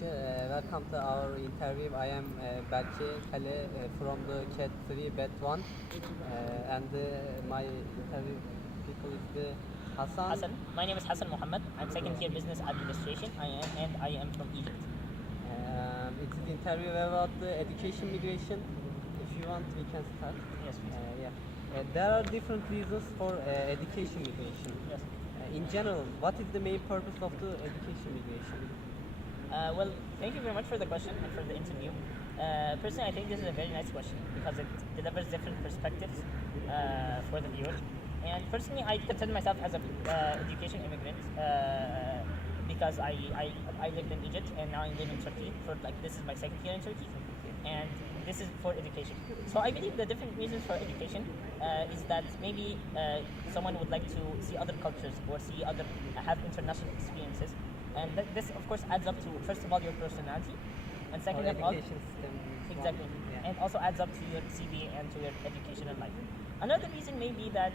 much. Welcome to our interview. I am Berke Kale from the Cat 3 Bet 1, and my interview people is the Hassan. Hassan. My name is Hassan Mohammed. I'm second year business administration. I am from Egypt. It is interview about the education migration. If you want, we can start. Yes, please. Yeah. There are different reasons for education migration. Yes. In general, what is the main purpose of the education migration? Well, thank you very much for the question and for the interview. Personally, I think this is a very nice question because it delivers different perspectives for the viewer. And personally, I consider myself as a education immigrant because I lived in Egypt and now I live in Turkey for this is my second year in Turkey, and this is for education. So I believe the different reasons for education is that maybe someone would like to see other cultures or have international experiences, and this of course adds up to first of all your personality, and second of all Education system. is exactly, one. Yeah. and also adds up to your CV and to your educational life. Another reason may be that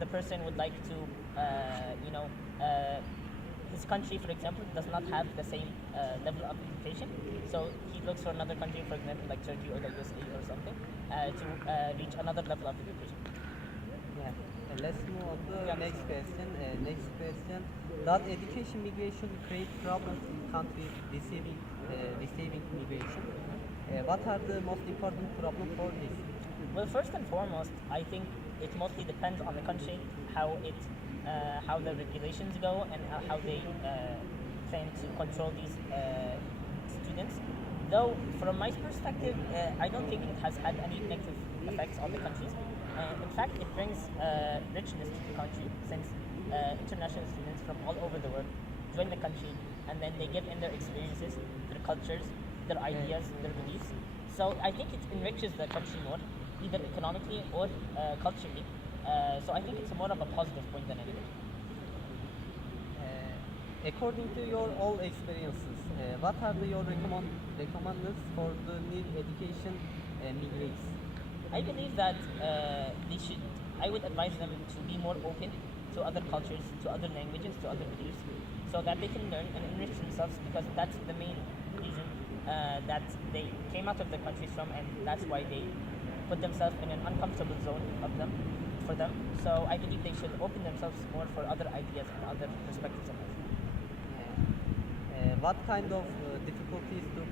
the person would like to, his country, for example, does not have the same level of education. So he looks for another country, for example, like Turkey or the USA or something, to reach another level of education. Yeah. Let's move on to Yeah. next question. Next question: does education migration create problems in countries receiving migration? What are the most important problems for this? Well, first and foremost, I think it mostly depends on the country, how the regulations go, and how they tend to control these students. Though, from my perspective, I don't think it has had any negative effects on the countries. In fact, it brings richness to the country since international students from all over the world join the country and then they give in their experiences, their cultures, their ideas, their beliefs. So I think it enriches the country more, either economically or culturally. So I think it's more of a positive point than anything. According to your all experiences, what are your recommendations for the new education migrants? I believe that I would advise them to be more open to other cultures, to other languages, to other beliefs, so that they can learn and enrich themselves because that's the main reason that they came out of the countries from, and that's why they put themselves in an uncomfortable zone for them. So I believe they should open themselves more for other ideas and other perspectives of life. What kind of difficulties do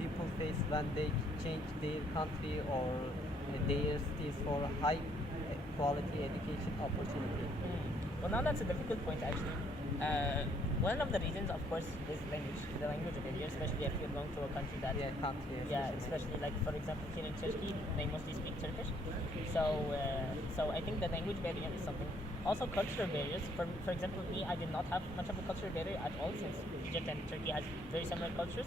people face when they change their country or their cities for high quality education opportunity? Well, now that's a difficult point actually. One of the reasons, of course, is the language barrier, especially if you're going to a country that Country. especially like for example here in Turkey, they mostly speak Turkish. So I think the language barrier is something. Also cultural barriers. For example, me, I did not have much of a cultural barrier at all since Egypt and Turkey has very similar cultures.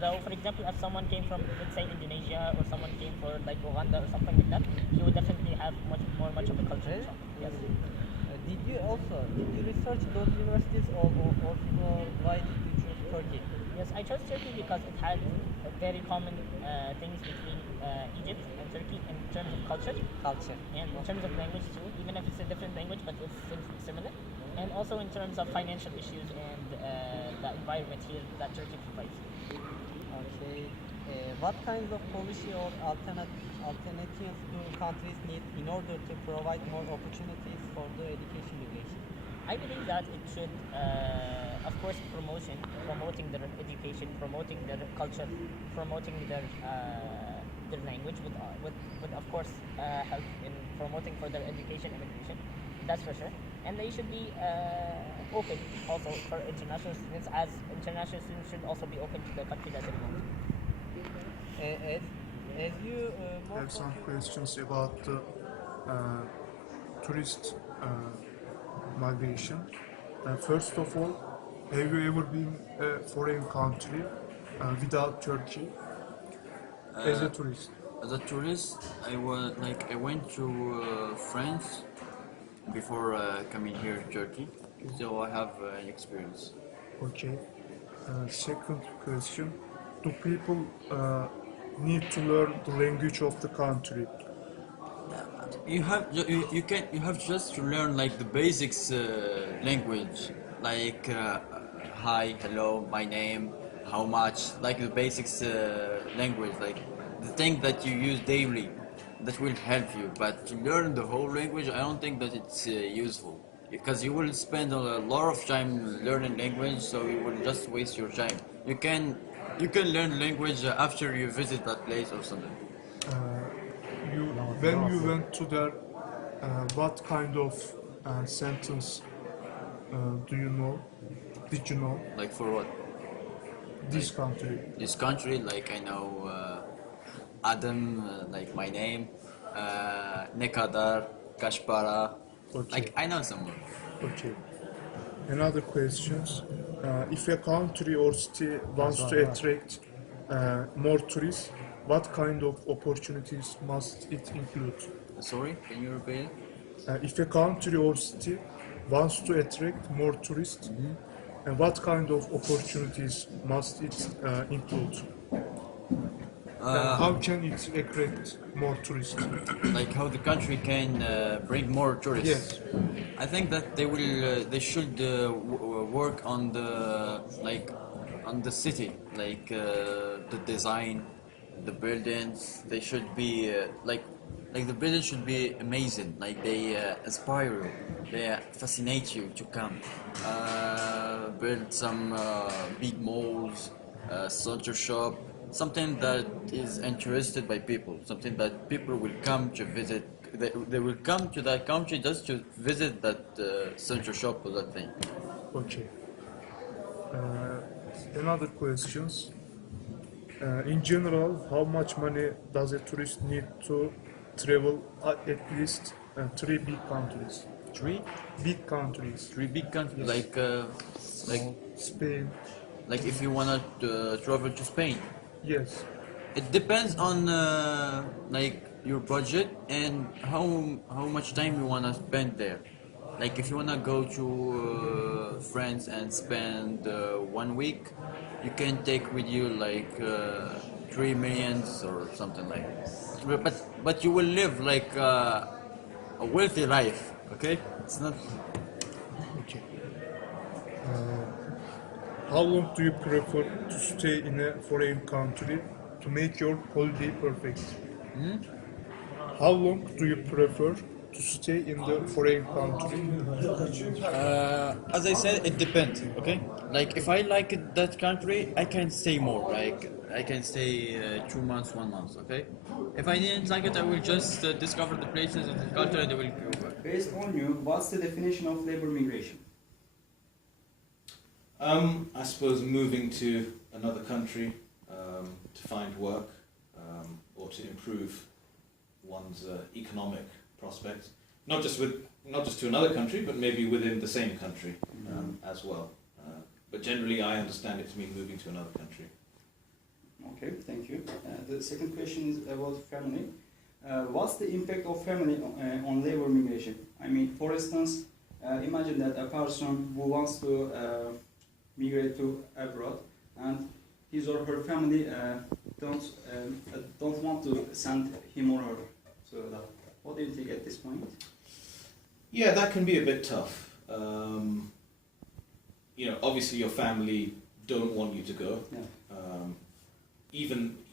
Though, for example, if someone came from, let's say, Indonesia or someone came from like Uganda or something like that, he would definitely have much of a cultural shock. Yes. Did you research those universities or why did you choose Turkey? Yes, I chose Turkey because it had very common things between Egypt and Turkey in terms of culture and in terms of language too, even if it's a different language, but it's similar. And also in terms of financial issues and the environment here that Turkey provides. Okay. What kinds of policy or alternatives do countries need in order to provide more opportunities for the education migration? I believe that it should, of course, promoting their education, promoting their culture, promoting their language, with of course help in promoting for their education and immigration. That's for sure. And they should be open also for international students, as international students should also be open to the country that they belong to. As you Have some questions about tourist migration. First of all, have you ever been a foreign country without Turkey as a tourist? As a tourist, I went to France before coming here to Turkey, so I have experience. Okay. Second question: do people need to learn the language of the country? You have just to learn like the basics language, like hi, hello, my name, how much, like the basics language, like the thing that you use daily, that will help you. But to learn the whole language, I don't think that it's useful because you will spend a lot of time learning language, so you will just waste your time. You can learn language after you visit that place or something. You, when you went to there, what kind of sentence do you know? Did you know Like for what? this country? This country, like I know Adam, like my name, Nekadar, Kashpara, Okay, like I know someone. okay. Another questions. If a country or city wants to attract more tourists, what kind of opportunities must it include? Sorry, can you repeat it? If a country or city wants to attract more tourists, and what kind of opportunities must it include? How can it attract more tourists? Like how the country can bring more tourists. Yes. I think that they should work on the like on the city, like the design, the buildings. They should be like the buildings should be amazing. Like they inspire you, they fascinate you to come. Build some big malls, culture shop, something that is interested by people, something that people will come to visit. They will come to that country just to visit that center shop or that thing. Okay. Another questions. In general, how much money does a tourist need to travel at least three big countries? Three, Big countries. three big countries Yes. like Spain. like if you wanna travel to Spain. Yes. It depends on like your budget and how much time you wanna spend there. Like if you wanna go to France and spend 1 week, you can take with you like 3 millions or something like. But you will live like a wealthy life. Okay, it's not. Okay. How long do you prefer to stay in a foreign country to make your holiday perfect? How long do you prefer to stay in the foreign country? As I said, it depends. Okay, like if I like that country, I can stay more. Like I can stay 2 months, 1 month. Okay, if I didn't like it, I will just discover the places and the culture, and I will go back. Based on you, what's the definition of labor migration? I suppose moving to another country to find work or to improve one's economic prospects, not just to another country, but maybe within the same country as well. But generally, I understand it to mean moving to another country. Okay, thank you. The second question is about family. What's the impact of family on labor migration? I mean, for instance, imagine that a person who wants to migrate to abroad and his or her family don't want to send him or her. So what do you think at this point? Yeah, that can be a bit tough. Obviously your family don't want you to go. Yeah.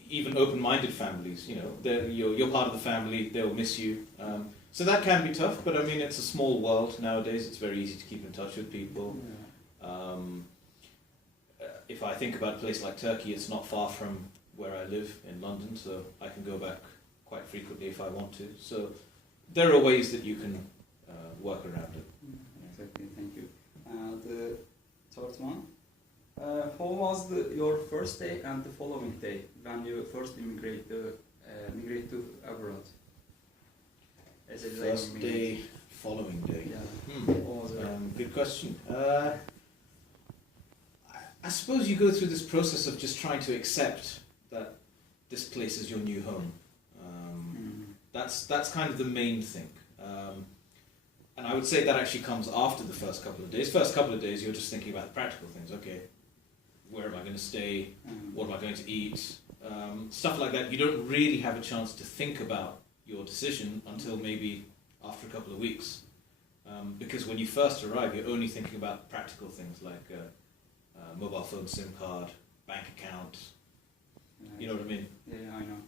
Even open-minded families, you're part of the family. They'll miss you. So that can be tough. But I mean, it's a small world nowadays. It's very easy to keep in touch with people. Yeah. If I think about a place like Turkey, it's not far from where I live in London, so I can go back quite frequently if I want to. So there are ways that you can work around it. Exactly, thank you. The third one. How was your first day and the following day when you first migrate to abroad? As a First migrant? day, following day. Yeah. Hmm. What was it? Good question. I suppose you go through this process of just trying to accept that this place is your new home. That's kind of the main thing. And I would say that actually comes after the first couple of days. First couple of days, you're just thinking about the practical things. Okay, where am I going to stay? What am I going to eat? Stuff like that. You don't really have a chance to think about your decision until maybe after a couple of weeks. Because when you first arrive, you're only thinking about practical things like mobile phone SIM card, bank account. Yeah, You know what I mean? Yeah, I know.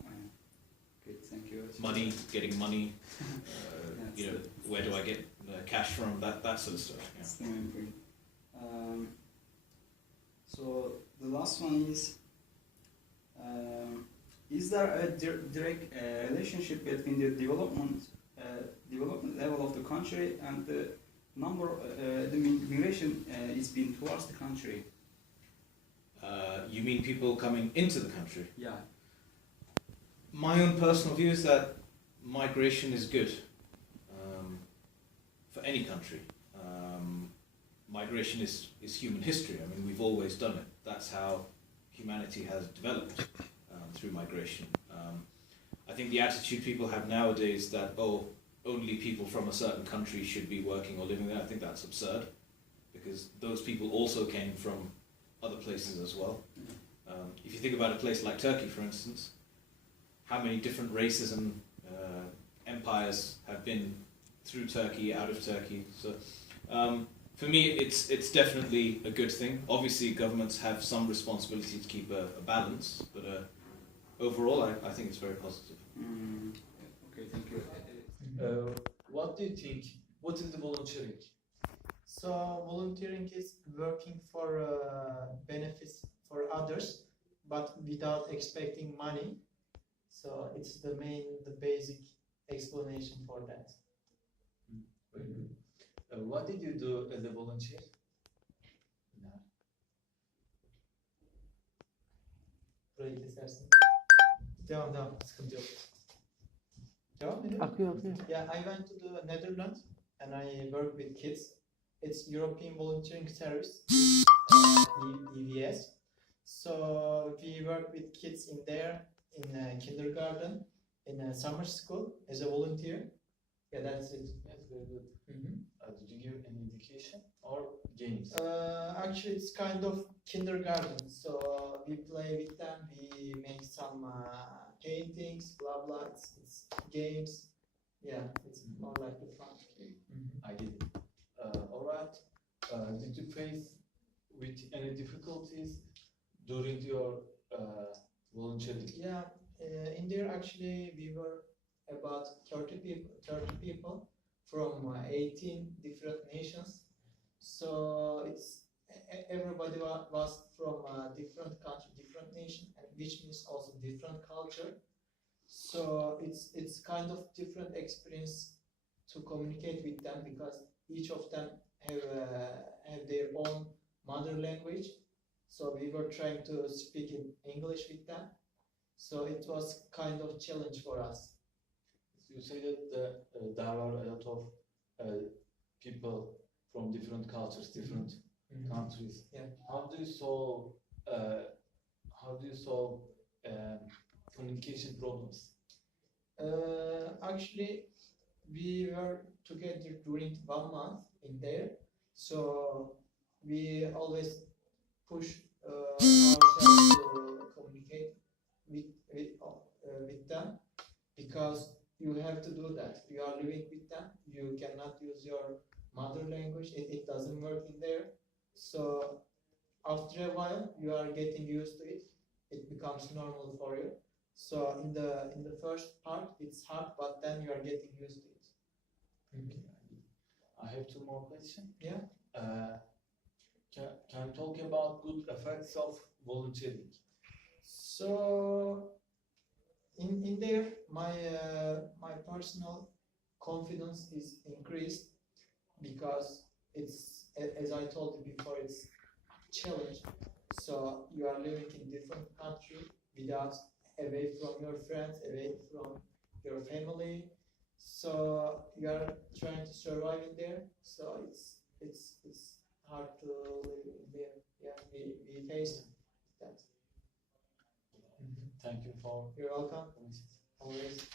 Good, thank you. Money, getting money. Yeah, You know, where do I get cash from? That sort of stuff. That's the main point. So the last one is there a direct relationship between the development level of the country and the number the migration is being towards the country? You mean people coming into the country? Yeah. My own personal view is that migration is good for any country. Migration is human history. I mean, we've always done it. That's how humanity has developed through migration. I think the attitude people have nowadays that, only people from a certain country should be working or living there, I think that's absurd, because those people also came from other places as well. If you think about a place like Turkey, for instance, how many different races and empires have been through Turkey, out of Turkey. So for me, it's definitely a good thing. Obviously, governments have some responsibility to keep a balance, but overall, I think it's very positive. Okay, thank you. What do you think? What is the volunteering? So volunteering is working for benefits for others, but without expecting money. So it's the basic explanation for that. Very good. What did you do as a volunteer? No. Burayı kesersin. Devam. Sıkıntı yok. Devam edelim. Akıyor. Yeah, I went to the Netherlands and I work with kids. It's European Volunteering Service, EVS. So we work with kids in there, in kindergarten, in a summer school as a volunteer. Yeah, that's it. That's very good. Did you give any education or games? Actually, it's kind of kindergarten. So we play with them, we make some paintings, blah blah. It's games. Yeah, it's more like the fun. I get it. All right. Did you face with any difficulties during your volunteering? Yeah, in there actually we were about 30 people from 18 different nations. So it's everybody was from a different country, different nation, and which means also different culture. So it's kind of different experience to communicate with them because each of them have their own mother language. So we were trying to speak in English with them. So it was kind of challenge for us. You say that there are a lot of people from different cultures, different countries. Yeah. How do you solve communication problems? Actually, we were together during 1 month in there, so we always push ourselves to communicate with them because you have to do that. You are living with them. You cannot use your mother language. It doesn't work in there. So after a while, you are getting used to it. It becomes normal for you. So in the first part, it's hard, but then you are getting used to it. Okay. I have two more questions. Yeah. Can you talk about good effects of volunteering? So in there, my personal confidence is increased because it's, as I told you before, it's challenge. So you are living in different country without away from your friends, away from your family. So you are trying to survive in there. So it's hard to live in there. Yeah, we face that. Thank you for You're welcome. Always.